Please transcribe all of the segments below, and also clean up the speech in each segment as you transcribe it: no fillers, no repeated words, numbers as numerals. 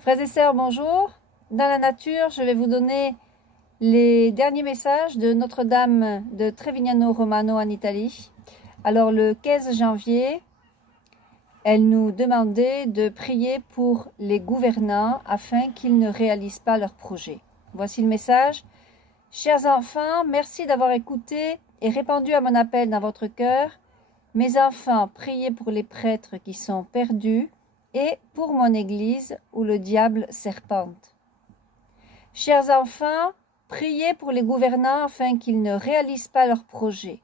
Frères et sœurs, bonjour. Dans la nature, je vais vous donner les derniers messages de Notre-Dame de Trevignano Romano en Italie. Alors, le 15 janvier, elle nous demandait de prier pour les gouvernants afin qu'ils ne réalisent pas leurs projets. Voici le message. Chers enfants, merci d'avoir écouté et répondu à mon appel dans votre cœur. Mes enfants, priez pour les prêtres qui sont perdus et pour mon Église où le diable serpente. Chers enfants, priez pour les gouvernants afin qu'ils ne réalisent pas leurs projets.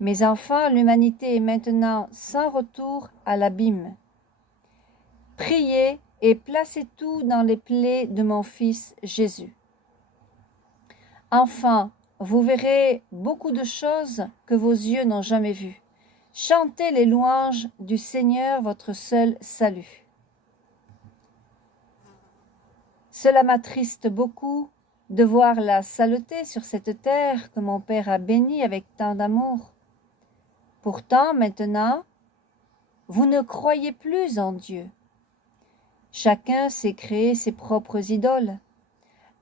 Mes enfants, l'humanité est maintenant sans retour à l'abîme. Priez et placez tout dans les plaies de mon Fils Jésus. Enfants, vous verrez beaucoup de choses que vos yeux n'ont jamais vues. Chantez les louanges du Seigneur, votre seul salut. Cela m'attriste beaucoup de voir la saleté sur cette terre que mon Père a bénie avec tant d'amour. Pourtant, maintenant, vous ne croyez plus en Dieu. Chacun s'est créé ses propres idoles.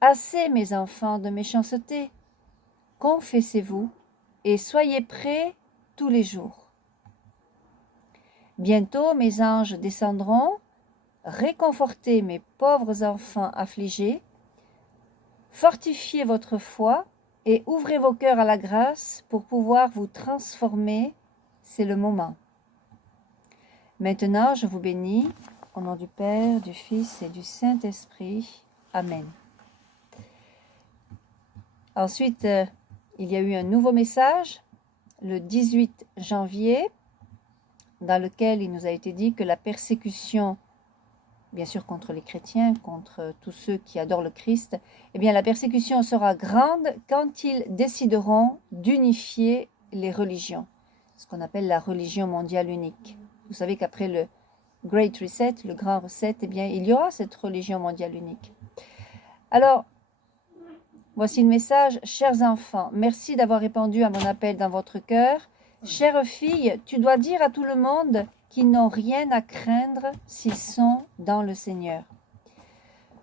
Assez, mes enfants, de méchanceté. Confessez-vous et soyez prêts tous les jours. Bientôt mes anges descendront, réconfortez mes pauvres enfants affligés, fortifiez votre foi et ouvrez vos cœurs à la grâce pour pouvoir vous transformer, c'est le moment. Maintenant, je vous bénis, au nom du Père, du Fils et du Saint-Esprit. Amen. Ensuite, il y a eu un nouveau message, le 18 janvier, dans lequel il nous a été dit que la persécution, bien sûr contre les chrétiens, contre tous ceux qui adorent le Christ, eh bien la persécution sera grande quand ils décideront d'unifier les religions, ce qu'on appelle la religion mondiale unique. Vous savez qu'après le Great Reset, le grand reset, eh bien il y aura cette religion mondiale unique. Alors, voici le message. Chers enfants, merci d'avoir répondu à mon appel dans votre cœur. Chère fille, tu dois dire à tout le monde qu'ils n'ont rien à craindre s'ils sont dans le Seigneur.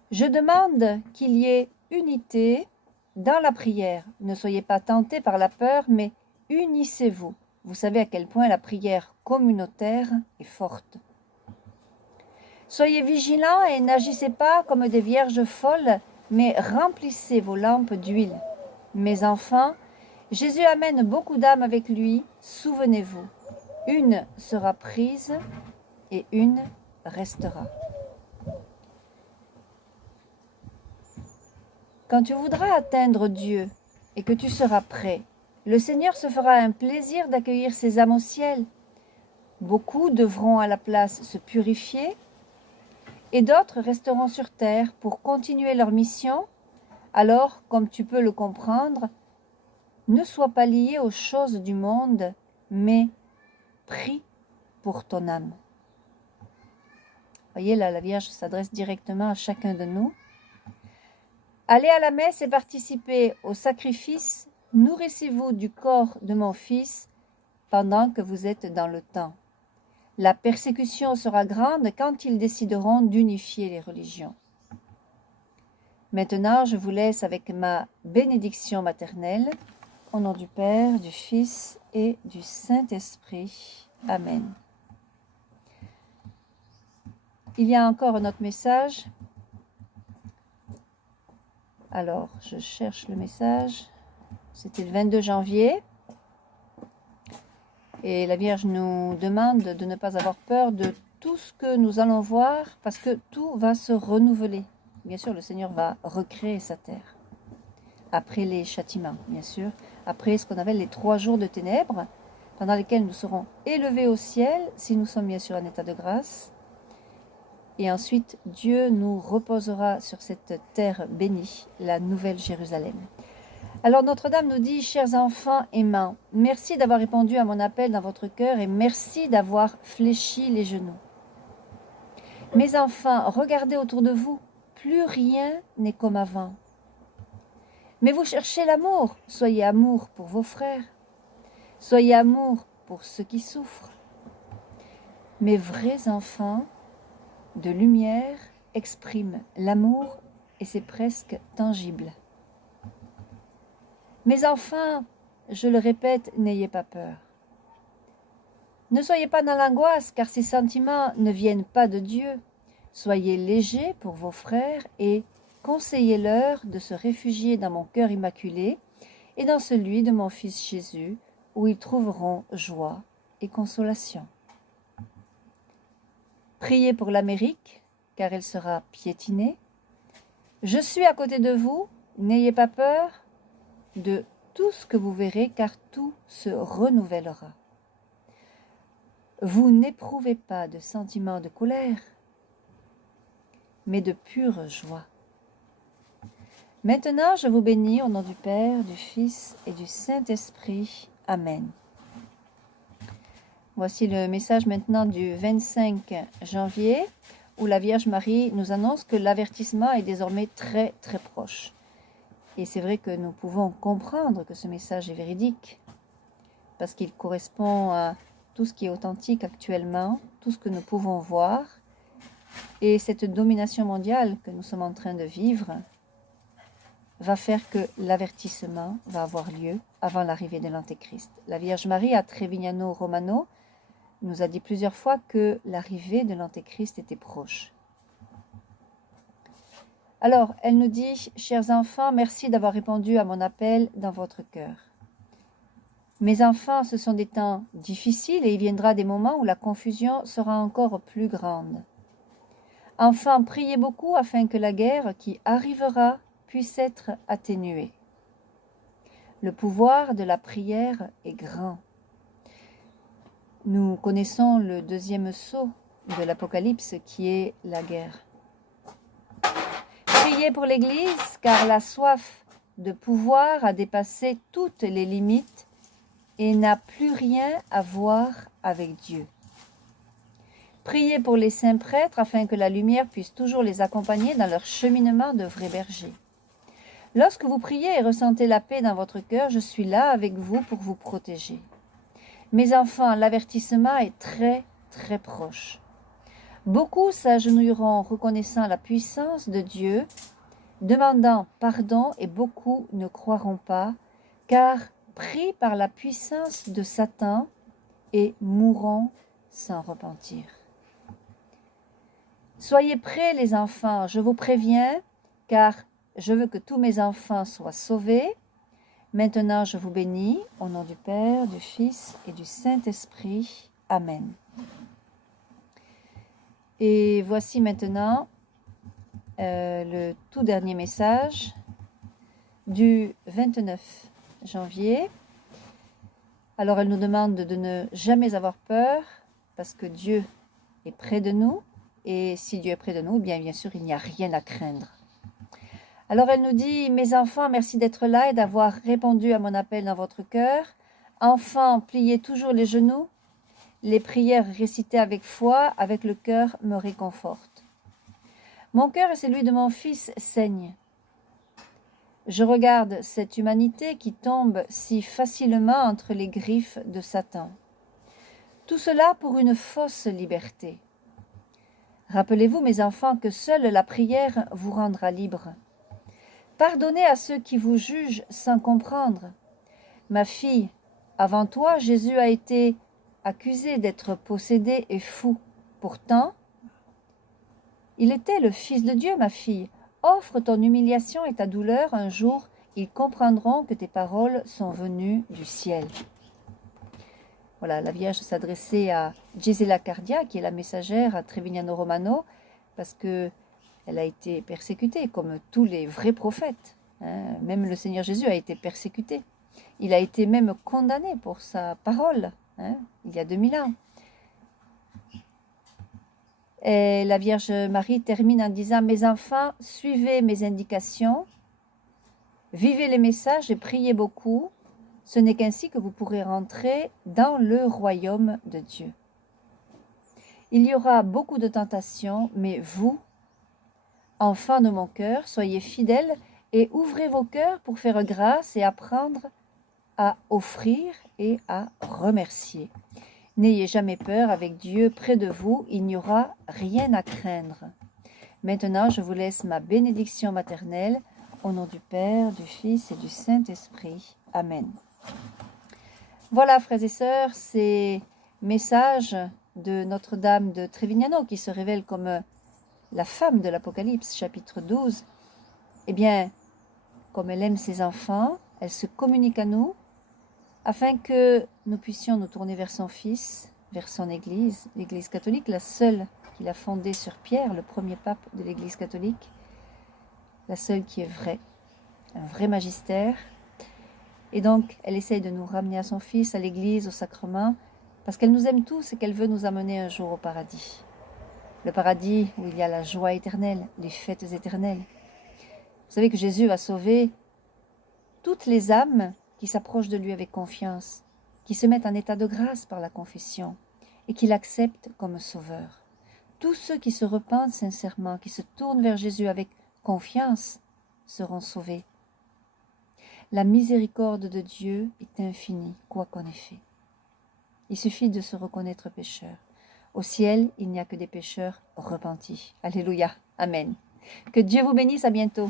Je demande qu'il y ait unité dans la prière. Ne soyez pas tentés par la peur, mais unissez-vous. Vous savez à quel point la prière communautaire est forte. Soyez vigilants et n'agissez pas comme des vierges folles, mais remplissez vos lampes d'huile. Mes enfants, Jésus amène beaucoup d'âmes avec lui, souvenez-vous, une sera prise et une restera. Quand tu voudras atteindre Dieu et que tu seras prêt, le Seigneur se fera un plaisir d'accueillir ces âmes au ciel. Beaucoup devront à la place se purifier et d'autres resteront sur terre pour continuer leur mission. Alors, comme tu peux le comprendre, ne sois pas lié aux choses du monde, mais prie pour ton âme. Voyez, là, la Vierge s'adresse directement à chacun de nous. Allez à la messe et participez au sacrifice. Nourrissez-vous du corps de mon Fils pendant que vous êtes dans le temps. La persécution sera grande quand ils décideront d'unifier les religions. Maintenant, je vous laisse avec ma bénédiction maternelle. Au nom du Père, du Fils et du Saint-Esprit. Amen. Il y a encore un autre message. Alors, je cherche le message. C'était le 22 janvier. Et la Vierge nous demande de ne pas avoir peur de tout ce que nous allons voir, parce que tout va se renouveler. Bien sûr, le Seigneur va recréer sa terre. Après les châtiments, bien sûr. Après ce qu'on appelle les 3 jours de ténèbres, pendant lesquels nous serons élevés au ciel, si nous sommes bien sûr en état de grâce. Et ensuite, Dieu nous reposera sur cette terre bénie, la nouvelle Jérusalem. Alors Notre-Dame nous dit, chers enfants aimants, merci d'avoir répondu à mon appel dans votre cœur et merci d'avoir fléchi les genoux. Mes enfants, regardez autour de vous, plus rien n'est comme avant. Mais vous cherchez l'amour, soyez amour pour vos frères, soyez amour pour ceux qui souffrent. Mes vrais enfants de lumière, exprime l'amour et c'est presque tangible. Mes enfants, je le répète, n'ayez pas peur. Ne soyez pas dans l'angoisse, car ces sentiments ne viennent pas de Dieu. Soyez légers pour vos frères et conseillez-leur de se réfugier dans mon cœur immaculé et dans celui de mon Fils Jésus, où ils trouveront joie et consolation. Priez pour l'Amérique, car elle sera piétinée. Je suis à côté de vous, n'ayez pas peur de tout ce que vous verrez, car tout se renouvellera. Vous n'éprouvez pas de sentiment de colère, mais de pure joie. Maintenant, je vous bénis au nom du Père, du Fils et du Saint-Esprit. Amen. Voici le message maintenant du 25 janvier, où la Vierge Marie nous annonce que l'avertissement est désormais très très proche. Et c'est vrai que nous pouvons comprendre que ce message est véridique, parce qu'il correspond à tout ce qui est authentique actuellement, tout ce que nous pouvons voir, et cette domination mondiale que nous sommes en train de vivre va faire que l'avertissement va avoir lieu avant l'arrivée de l'Antéchrist. La Vierge Marie à Trevignano Romano nous a dit plusieurs fois que l'arrivée de l'Antéchrist était proche. Alors, elle nous dit, chers enfants, merci d'avoir répondu à mon appel dans votre cœur. Mes enfants, ce sont des temps difficiles et il viendra des moments où la confusion sera encore plus grande. Enfants, priez beaucoup afin que la guerre qui arrivera puisse être atténuée. Le pouvoir de la prière est grand. Nous connaissons le deuxième sceau de l'Apocalypse qui est la guerre. Priez pour l'Église, car la soif de pouvoir a dépassé toutes les limites et n'a plus rien à voir avec Dieu. Priez pour les saints prêtres afin que la lumière puisse toujours les accompagner dans leur cheminement de vrais bergers. Lorsque vous priez et ressentez la paix dans votre cœur, je suis là avec vous pour vous protéger. Mes enfants, l'avertissement est très très proche. Beaucoup s'agenouilleront reconnaissant la puissance de Dieu, demandant pardon et beaucoup ne croiront pas, car pris par la puissance de Satan et mourront sans repentir. Soyez prêts les enfants, je vous préviens, car je veux que tous mes enfants soient sauvés. Maintenant je vous bénis, au nom du Père, du Fils et du Saint-Esprit. Amen. Et voici maintenant le tout dernier message du 29 janvier. Alors elle nous demande de ne jamais avoir peur parce que Dieu est près de nous et si Dieu est près de nous, bien sûr il n'y a rien à craindre. Alors elle nous dit, mes enfants, merci d'être là et d'avoir répondu à mon appel dans votre cœur. Enfants, pliez toujours les genoux. Les prières récitées avec foi, avec le cœur, me réconfortent. Mon cœur et celui de mon fils saignent. Je regarde cette humanité qui tombe si facilement entre les griffes de Satan. Tout cela pour une fausse liberté. Rappelez-vous, mes enfants, que seule la prière vous rendra libre. Pardonnez à ceux qui vous jugent sans comprendre. Ma fille, avant toi, Jésus a été accusé d'être possédé et fou. Pourtant, il était le Fils de Dieu, ma fille. Offre ton humiliation et ta douleur, un jour, ils comprendront que tes paroles sont venues du ciel. Voilà, la Vierge s'adressait à Gisela Cardia, qui est la messagère à Trevignano Romano, parce que elle a été persécutée, comme tous les vrais prophètes. Même le Seigneur Jésus a été persécuté. Il a été même condamné pour sa parole, il y a 2000 ans. Et la Vierge Marie termine en disant « Mes enfants, suivez mes indications, vivez les messages et priez beaucoup. Ce n'est qu'ainsi que vous pourrez rentrer dans le royaume de Dieu. Il y aura beaucoup de tentations, mais vous, enfants de mon cœur, soyez fidèles et ouvrez vos cœurs pour faire grâce et apprendre à offrir et à remercier. N'ayez jamais peur, avec Dieu près de vous, il n'y aura rien à craindre. Maintenant, je vous laisse ma bénédiction maternelle, au nom du Père, du Fils et du Saint-Esprit. Amen. Voilà, frères et sœurs, ces messages de Notre-Dame de Trevignano, qui se révèle comme la femme de l'Apocalypse, chapitre 12. Eh bien, comme elle aime ses enfants, elle se communique à nous, afin que nous puissions nous tourner vers son Fils, vers son Église, l'Église catholique, la seule qu'il a fondée sur Pierre, le premier pape de l'Église catholique, la seule qui est vraie, un vrai magistère. Et donc, elle essaye de nous ramener à son Fils, à l'Église, au sacrement, parce qu'elle nous aime tous et qu'elle veut nous amener un jour au paradis. Le paradis où il y a la joie éternelle, les fêtes éternelles. Vous savez que Jésus a sauvé toutes les âmes qui s'approchent de lui avec confiance, qui se mettent en état de grâce par la confession et qui l'acceptent comme sauveur. Tous ceux qui se repentent sincèrement, qui se tournent vers Jésus avec confiance, seront sauvés. La miséricorde de Dieu est infinie, quoi qu'on ait fait. Il suffit de se reconnaître pécheur. Au ciel, il n'y a que des pécheurs repentis. Alléluia. Amen. Que Dieu vous bénisse. À bientôt.